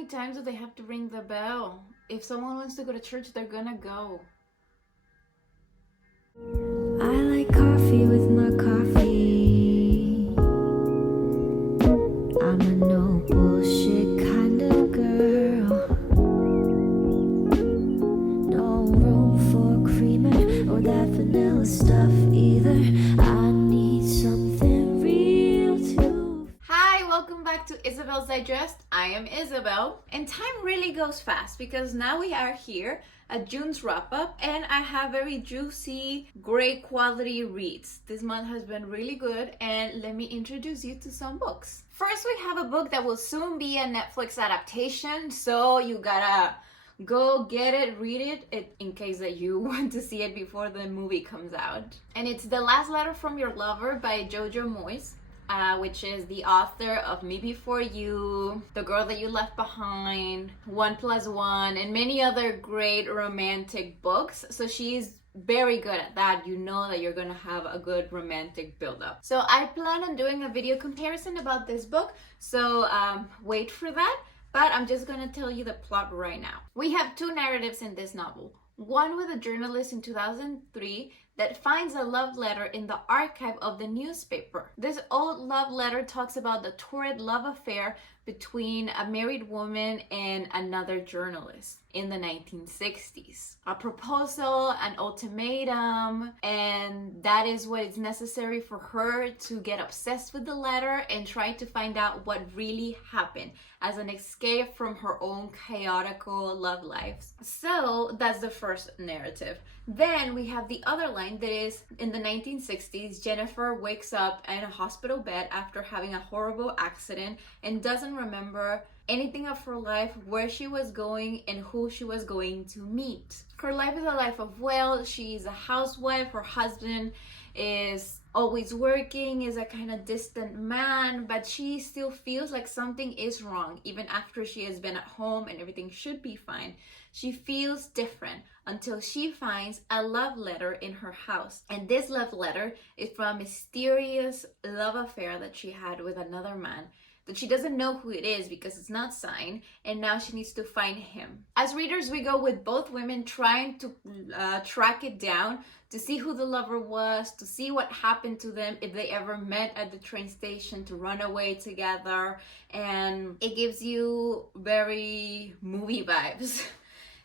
many times do they have to ring the bell? If someone wants to go to church, they're gonna go. I like coffee with my coffee. I'm a no bullshit kind of girl. No room for creamer or that vanilla stuff either. I need something real too. Hi, welcome back to Isabel's Digest. I am Isabel, and time really goes fast because now we are here at June's wrap up, and I have very juicy, great quality reads. This month has been really good, and let me introduce you to some books. First, we have a book that will soon be a Netflix adaptation, so you gotta go get it, read it in case that you want to see it before the movie comes out. And it's The Last Letter from Your Lover by Jojo Moyes. Which is the author of Me Before You, The Girl That You Left Behind, 1+1, and many other great romantic books. So she's very good at that. You know that you're gonna have a good romantic build-up. So I plan on doing a video comparison about this book, so wait for that. But I'm just gonna tell you the plot right now. We have two narratives in this novel. One with a journalist in 2003 that finds a love letter in the archive of the newspaper. This old love letter talks about the torrid love affair between a married woman and another journalist in the 1960s. A proposal, an ultimatum, and that is what is necessary for her to get obsessed with the letter and try to find out what really happened as an escape from her own chaotical love lives. So that's the first narrative. Then we have the other line that is in the 1960s, Jennifer wakes up in a hospital bed after having a horrible accident and doesn't remember anything of her life, where she was going, and who she was going to meet. Her life is a life of wealth. She's a housewife. Her husband is always working, is a kind of distant man, but she still feels like something is wrong even after she has been at home and everything should be fine. She feels different until she finds a love letter in her house. And this love letter is from a mysterious love affair that she had with another man that she doesn't know who it is because it's not signed, and now she needs to find him. As readers, we go with both women trying to track it down, to see who the lover was, to see what happened to them, if they ever met at the train station, to run away together, and it gives you very movie vibes.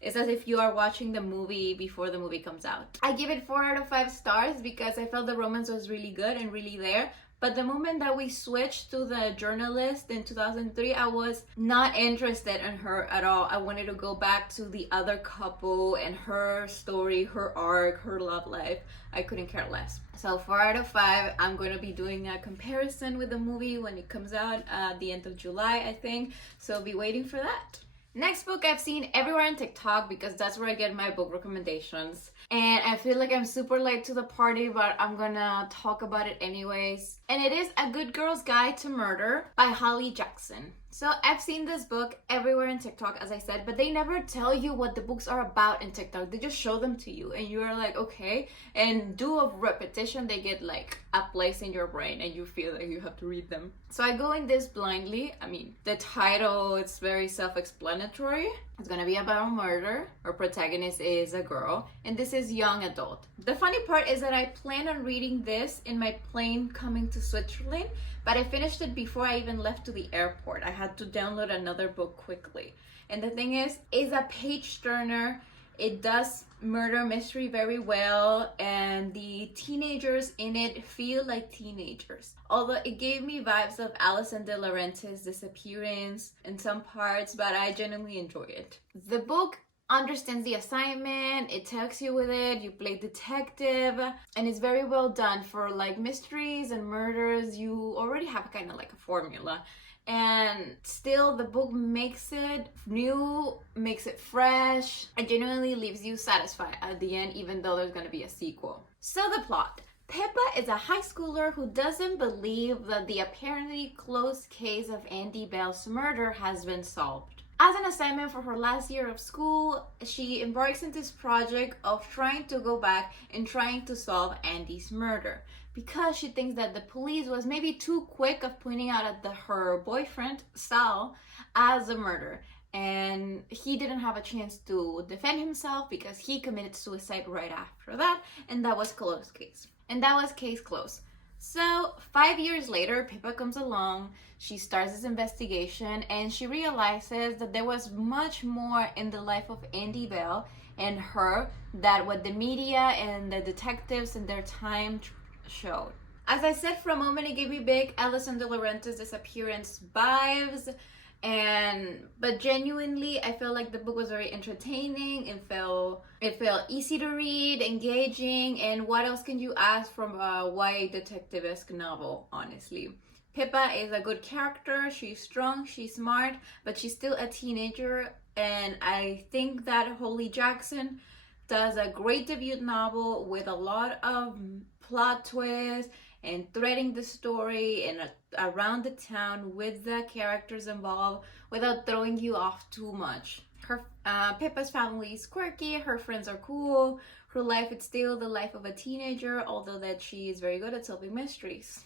It's as if you are watching the movie before the movie comes out. I give it 4 out of 5 stars because I felt the romance was really good and really there. But the moment that we switched to the journalist in 2003, I was not interested in her at all. I wanted to go back to the other couple and her story, her arc, her love life. I couldn't care less. So 4 out of 5, I'm going to be doing a comparison with the movie when it comes out at the end of July, I think. So be waiting for that. Next book I've seen everywhere on TikTok because that's where I get my book recommendations. And I feel like I'm super late to the party, but I'm gonna talk about it anyways. And it is A Good Girl's Guide to Murder by Holly Jackson. So I've seen this book everywhere in TikTok, as I said, but they never tell you what the books are about in TikTok. They just show them to you and you're like, okay. And due of repetition, they get like a place in your brain and you feel like you have to read them. So I go in this blindly. I mean, the title, it's very self-explanatory. It's gonna be about a murder. Our protagonist is a girl, and this is young adult. The funny part is that I plan on reading this in my plane coming to Switzerland, but I finished it before I even left to the airport. I had to download another book quickly. And the thing is, it's a page turner. It does murder mystery very well, and the teenagers in it feel like teenagers. Although it gave me vibes of Alison De Laurentiis' Disappearance in some parts, but I genuinely enjoy it. The book understands the assignment, it takes you with it, you play detective, and it's very well done for like mysteries and murders. You already have kind of like a formula. And still the book makes it new, makes it fresh, and genuinely leaves you satisfied at the end, even though there's going to be a sequel. So the plot. Pippa is a high schooler who doesn't believe that the apparently closed case of Andy Bell's murder has been solved. As an assignment for her last year of school, she embarks in this project of trying to go back and trying to solve Andy's murder, because she thinks that the police was maybe too quick of pointing out at her boyfriend, Sal, as a murderer. and he didn't have a chance to defend himself because he committed suicide right after that, and that was closed case. And that was case closed. So 5 years later, Pippa comes along, she starts this investigation, and she realizes that there was much more in the life of Andy Bell and her than what the media and the detectives in their time showed. As I said for a moment, it gave me big Alison De Laurentiis disappearance vibes, but genuinely I felt like the book was very entertaining. It felt easy to read, engaging, and what else can you ask from a YA detective-esque novel, honestly? Pippa is a good character. She's strong, she's smart, but she's still a teenager, and I think that Holly Jackson does a great debut novel with a lot of plot twists and threading the story and around the town with the characters involved without throwing you off too much. Pippa's family is quirky, her friends are cool, her life is still the life of a teenager, although that she is very good at solving mysteries.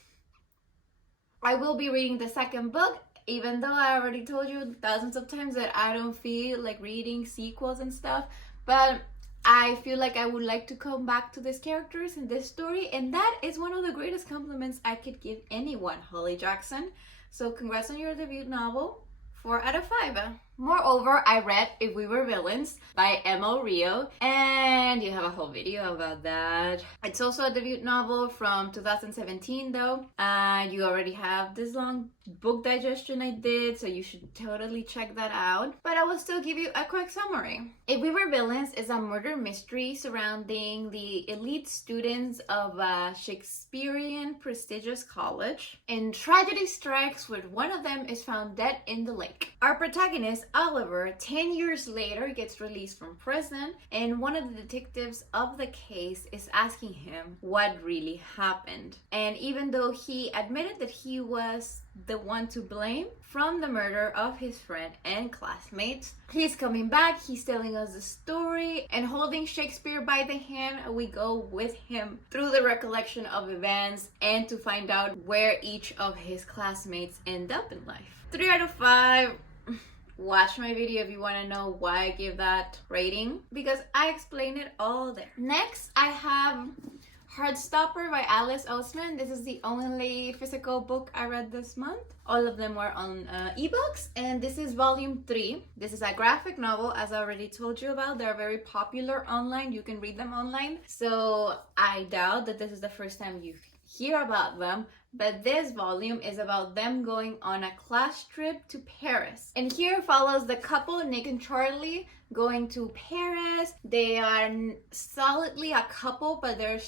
I will be reading the second book, even though I already told you thousands of times that I don't feel like reading sequels and stuff, but I feel like I would like to come back to these characters in this story, and that is one of the greatest compliments I could give anyone, Holly Jackson. So congrats on your debut novel. 4 out of 5. Moreover, I read If We Were Villains by Emil Rio, and you have a whole video about that. It's also a debut novel from 2017 though, and you already have this long book digestion I did, so you should totally check that out. But I will still give you a quick summary. If We Were Villains is a murder mystery surrounding the elite students of a Shakespearean prestigious college, and tragedy strikes when one of them is found dead in the lake. Our protagonist, Oliver, 10 years later gets released from prison, and one of the detectives of the case is asking him what really happened. And even though he admitted that he was the one to blame from the murder of his friend and classmates, he's coming back, he's telling us the story, and holding Shakespeare by the hand, we go with him through the recollection of events and to find out where each of his classmates end up in life. 3 out of 5. Watch my video if you want to know why I give that rating, because I explain it all there. Next, I have Heartstopper by Alice Oseman. This is the only physical book I read this month. All of them were on ebooks, and this is volume 3. This is a graphic novel, as I already told you about. They're very popular online. You can read them online. So I doubt that this is the first time you hear about them, but this volume is about them going on a class trip to Paris. And here follows the couple, Nick and Charlie, going to Paris. They are solidly a couple, but they're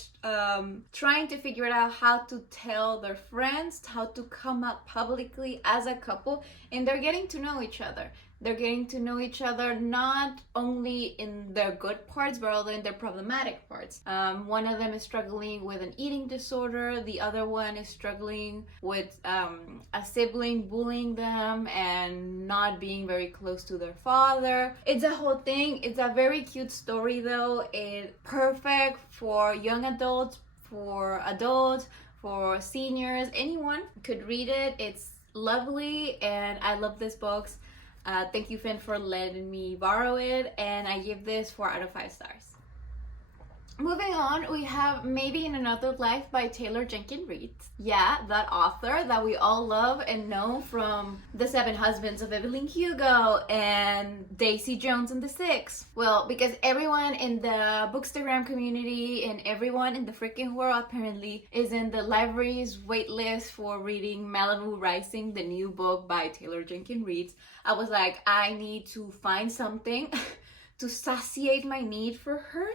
trying to figure out how to tell their friends, how to come up publicly as a couple, and they're getting to know each other. They're getting to know each other not only in their good parts, but also in their problematic parts. One of them is struggling with an eating disorder. The other one is struggling with a sibling bullying them and not being very close to their father. It's a whole thing. It's a very cute story though. It's perfect for young adults, for seniors. Anyone could read it. It's lovely, and I love this book. Thank you, Finn, for letting me borrow it, and I give this 4 out of 5 stars. Moving on, we have Maybe in Another Life by Taylor Jenkins Reid. Yeah, that author that we all love and know from The 7 Husbands of Evelyn Hugo and Daisy Jones and the Six. Well, because everyone in the Bookstagram community and everyone in the freaking world apparently is in the library's waitlist for reading Malibu Rising, the new book by Taylor Jenkins Reid, I was like, I need to find something to satiate my need for her,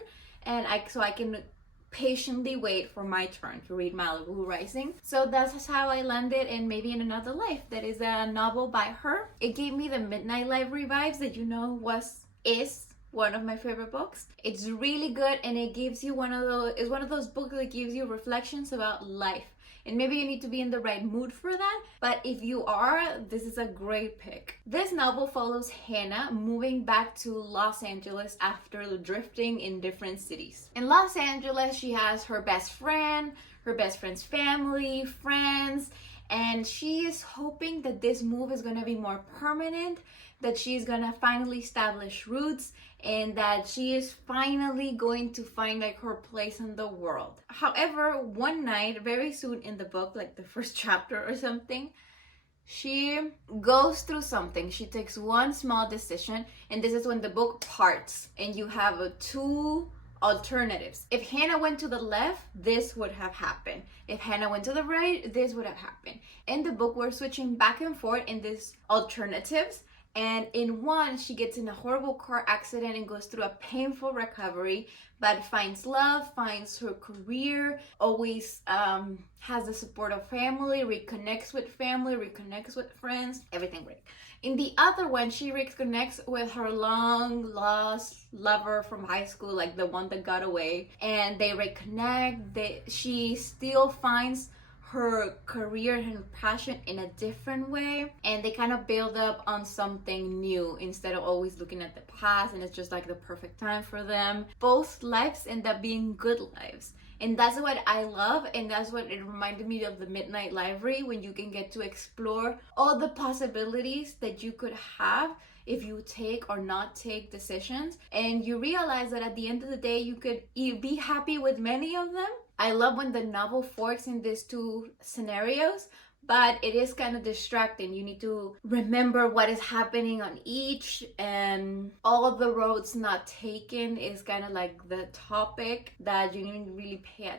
and so I can patiently wait for my turn to read Malibu Rising. So that's how I landed in Maybe in Another Life. That is a novel by her. It gave me the Midnight Library vibes that is one of my favorite books. It's really good, and it gives you one of those books that gives you reflections about life. And maybe you need to be in the right mood for that, but if you are, this is a great pick. This novel follows Hannah moving back to Los Angeles after drifting in different cities. In Los Angeles, she has her best friend's family, friends, and she is hoping that this move is going to be more permanent, that she's going to finally establish roots, and that she is finally going to find like her place in the world. However, one night, very soon in the book, like the first chapter or something, she goes through something. She takes one small decision, and this is when the book parts and you have two alternatives. If Hannah went to the left, this would have happened. If Hannah went to the right, this would have happened. In the book, we're switching back and forth in these alternatives. And in one, she gets in a horrible car accident and goes through a painful recovery, but finds love, finds her career, always has the support of family, reconnects with friends, everything great. In the other one, she reconnects with her long lost lover from high school, like the one that got away, and they reconnect. She still finds her career and her passion in a different way, and they kind of build up on something new instead of always looking at the past, and it's just like the perfect time for them. Both lives end up being good lives, and that's what I love, and that's what it reminded me of the Midnight Library, when you can get to explore all the possibilities that you could have if you take or not take decisions, and you realize that at the end of the day you could be happy with many of them. I love when the novel forks in these two scenarios, but it is kind of distracting. You need to remember what is happening on each, and all of the roads not taken is kind of like the topic that you need to really pay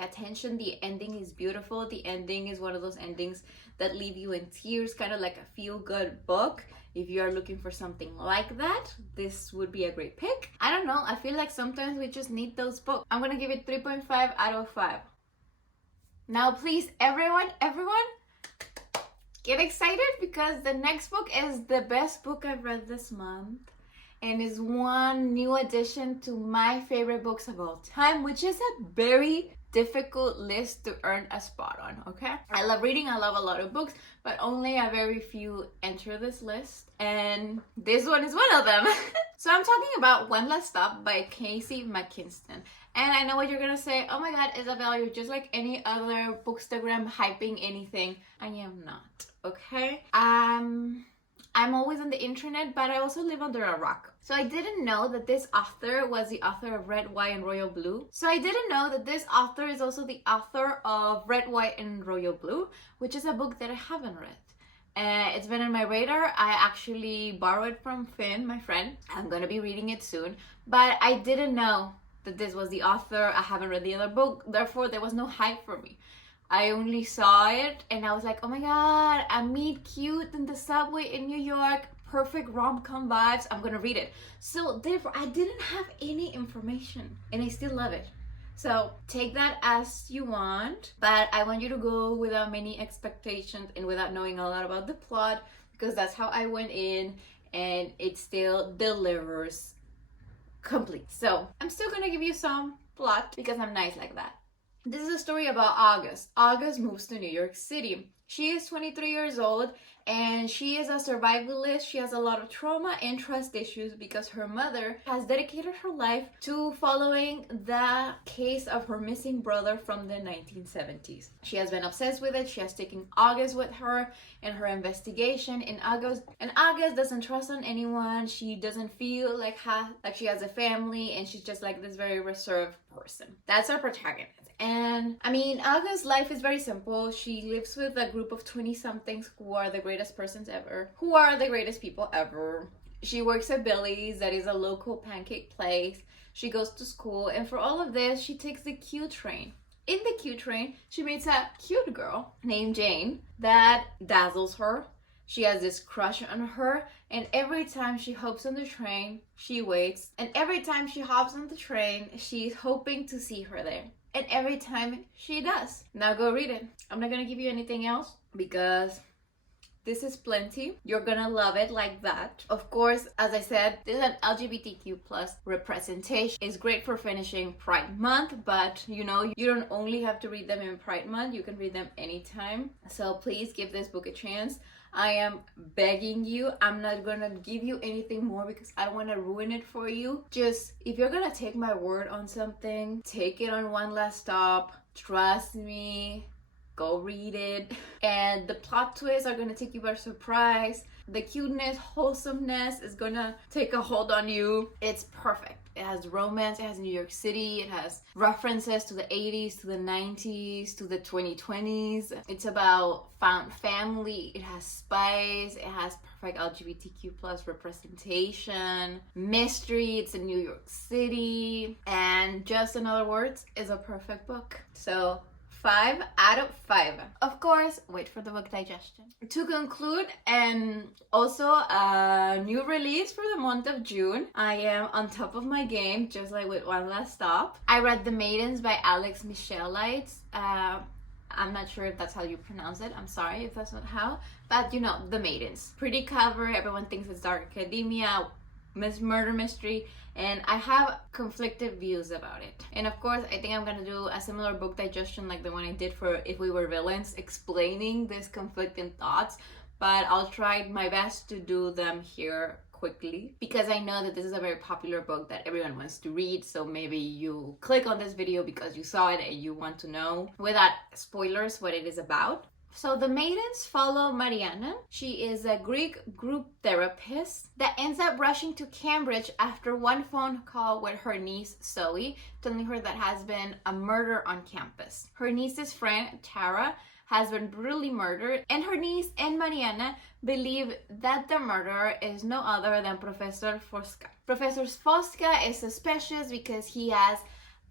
attention. The ending is beautiful. The ending is one of those endings that leave you in tears, kind of like a feel-good book. If you are looking for something like that, this would be a great pick. I don't know, I feel like sometimes we just need those books. I'm gonna give it 3.5 out of 5. Now please, everyone, get excited, because the next book is the best book I've read this month, and is one new addition to my favorite books of all time, which is a very difficult list to earn a spot on, okay? I love reading, I love a lot of books, but only a very few enter this list, and this one is one of them. So I'm talking about One Last Stop by Casey McKinston. And I know what you're gonna say, oh my god, Isabel, you're just like any other bookstagram hyping anything. I am not, okay? I'm always on the internet, but I also live under a rock. So I didn't know that this author was the author of Red, White, and Royal Blue. So I didn't know that this author is also the author of Red, White, and Royal Blue, which is a book that I haven't read. It's been on my radar. I actually borrowed it from Finn, my friend. I'm gonna be reading it soon, but I didn't know that this was the author. I haven't read the other book, therefore there was no hype for me. I only saw it and I was like, oh my god, a meet cute in the subway in New York, perfect rom-com vibes, I'm gonna read it. So therefore I didn't have any information, and I still love it. So take that as you want, but I want you to go without many expectations and without knowing a lot about the plot, because that's how I went in, and it still delivers complete. So I'm still gonna give you some plot because I'm nice like that. This is a story about August. August moves to New York City. She is 23 years old, and she is a survivalist. She has a lot of trauma and trust issues because her mother has dedicated her life to following the case of her missing brother from the 1970s. She has been obsessed with it. She has taken August with her in her investigation. And August doesn't trust on anyone. She doesn't feel like she has a family, and she's just like this very reserved person. That's our protagonist. And I mean, August's life is very simple. She lives with a group of 20-somethings who are the greatest persons ever, who are the greatest people ever. She works at Billy's, that is a local pancake place. She goes to school, and for all of this, she takes the Q train. In the Q train, she meets a cute girl named Jane that dazzles her. She has this crush on her, and every time she hops on the train, she waits. And every time she hops on the train, she's hoping to see her there. And every time she does. Now go read it. I'm not gonna give you anything else because this is plenty. You're gonna love it like that. Of course, as I said, this is an LGBTQ plus representation. It's great for finishing Pride Month, but you know, you don't only have to read them in Pride Month. You can read them anytime. So please give this book a chance. I am begging you. I'm not gonna give you anything more because I don't want to ruin it for you. Just, if you're gonna take my word on something, take it on One Last Stop. Trust me, go read it. And the plot twists are gonna take you by surprise. The cuteness, wholesomeness is gonna take a hold on you. It's perfect. It has romance, it has New York City, it has references to the 80s, to the 90s, to the 2020s. It's about found family, it has spice, it has perfect LGBTQ plus representation, mystery, it's in New York City, and just in other words, it's a perfect book. So 5 out of 5. Of course, wait for the book digestion. To conclude, and also a new release for the month of June. I am on top of my game, just like with One Last Stop. I read The Maidens by Alex Michelides. I'm not sure if that's how you pronounce it. I'm sorry if that's not how. But you know, The Maidens. Pretty cover. Everyone thinks it's dark academia, murder mystery, and I have conflicted views about it. And of course, I think I'm gonna do a similar book digestion like the one I did for If We Were Villains, explaining these conflicting thoughts, but I'll try my best to do them here quickly because I know that this is a very popular book that everyone wants to read. So maybe you click on this video because you saw it and you want to know without spoilers what it is about. So the Maidens follow Mariana. She is a Greek group therapist that ends up rushing to Cambridge after one phone call with her niece Zoe, telling her that has been a murder on campus. Her niece's friend Tara has been brutally murdered, and her niece and Mariana believe that the murderer is no other than Professor Fosca. Professor Fosca is suspicious because he has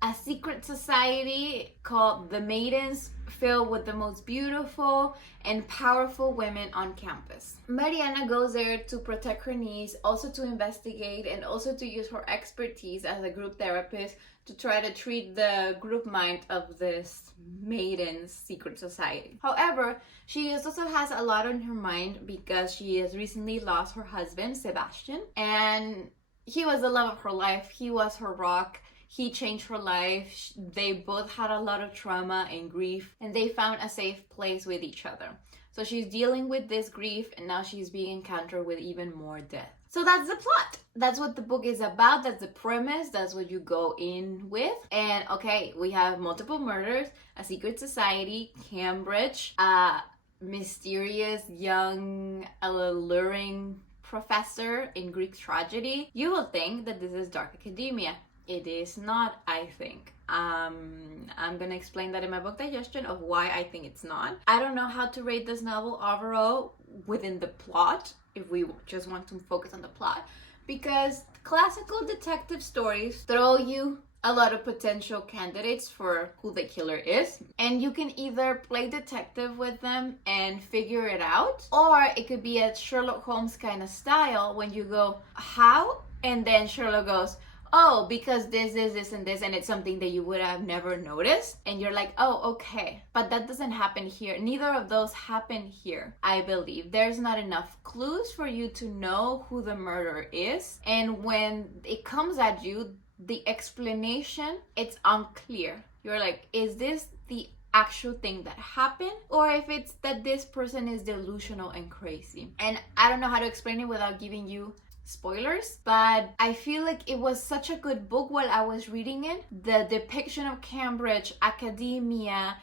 a secret society called the Maidens, filled with the most beautiful and powerful women on campus. Mariana goes there to protect her niece, also to investigate, and also to use her expertise as a group therapist to try to treat the group mind of this Maidens secret society. However, she also has a lot on her mind because she has recently lost her husband, Sebastian, and he was the love of her life. He was her rock. He changed her life. They both had a lot of trauma and grief, and they found a safe place with each other. So she's dealing with this grief, and now she's being encountered with even more death. So that's the plot. That's what the book is about. That's the premise. That's what you go in with. And okay, we have multiple murders, a secret society, Cambridge, a mysterious, young, alluring professor in Greek tragedy. You will think that this is dark academia. It is not, I think. I'm gonna explain that in my book digestion of why I think it's not. I don't know how to rate this novel overall within the plot, if we just want to focus on the plot, because classical detective stories throw you a lot of potential candidates for who the killer is, and you can either play detective with them and figure it out, or it could be a Sherlock Holmes kind of style when you go, how? And then Sherlock goes, oh, because this, and this, and it's something that you would have never noticed. And you're like, oh, okay. But that doesn't happen here. Neither of those happen here, I believe. There's not enough clues for you to know who the murderer is. And when it comes at you, the explanation, it's unclear. You're like, is this the actual thing that happened, or if it's that this person is delusional and crazy? And I don't know how to explain it without giving you spoilers, but I feel like it was such a good book while I was reading it. The depiction of Cambridge, academia,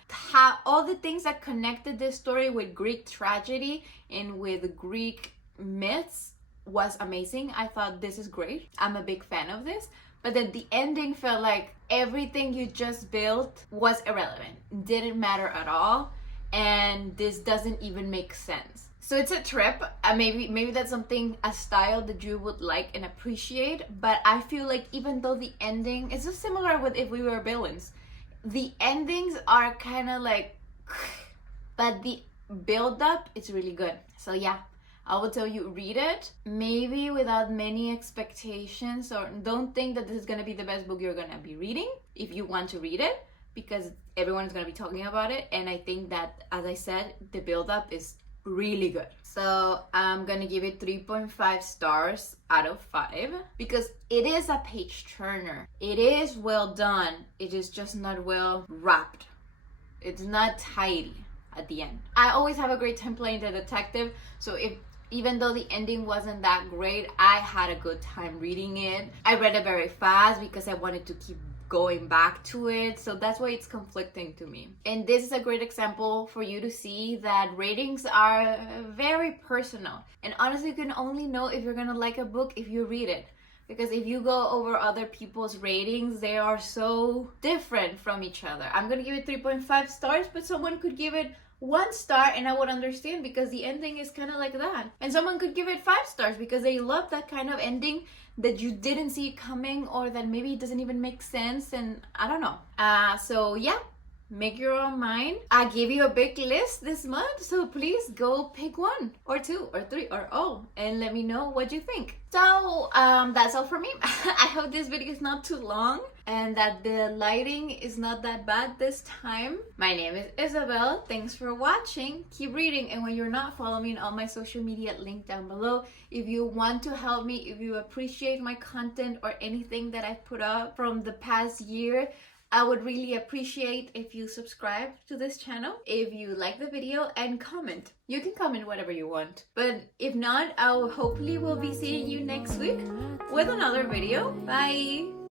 all the things that connected this story with Greek tragedy and with Greek myths was amazing. I thought, this is great. I'm a big fan of this. But then the ending felt like everything you just built was irrelevant, didn't matter at all, and this doesn't even make sense. So it's a trip. Maybe that's something, a style that you would like and appreciate. But I feel like even though the ending, it's just similar with If We Were Villains. The endings are kind of like, but the build up, it's really good. So yeah, I will tell you, read it. Maybe without many expectations, or don't think that this is going to be the best book you're going to be reading if you want to read it, because everyone is going to be talking about it. And I think that, as I said, the build up is really good. So I'm gonna give it 3.5 stars out of 5 because it is a page turner. It is well done. It is just not well wrapped. It's not tidy at the end. I always have a great time playing the detective, so even though the ending wasn't that great, I had a good time reading it. I read it very fast because I wanted to keep going back to it. So that's why it's conflicting to me. And this is a great example for you to see that ratings are very personal. And honestly, you can only know if you're gonna like a book if you read it. Because if you go over other people's ratings, they are so different from each other. I'm gonna give it 3.5 stars, but someone could give it 1 star and I would understand because the ending is kind of like that. And someone could give it 5 stars because they love that kind of ending that you didn't see coming, or that maybe it doesn't even make sense, and I don't know. So yeah, make your own mind. I gave you a big list this month, so please go pick 1 or 2 or 3 or all and let me know what you think. So that's all for me. I hope this video is not too long and that the lighting is not that bad this time. My name is Isabel. Thanks for watching. Keep reading, and when you're not, follow me on all my social media, link down below. If you want to help me, if you appreciate my content or anything that I've put up from the past year, I would really appreciate if you subscribe to this channel, if you like the video, and comment. You can comment whatever you want. But if not, I'll hopefully will be seeing you next week with another video. Bye!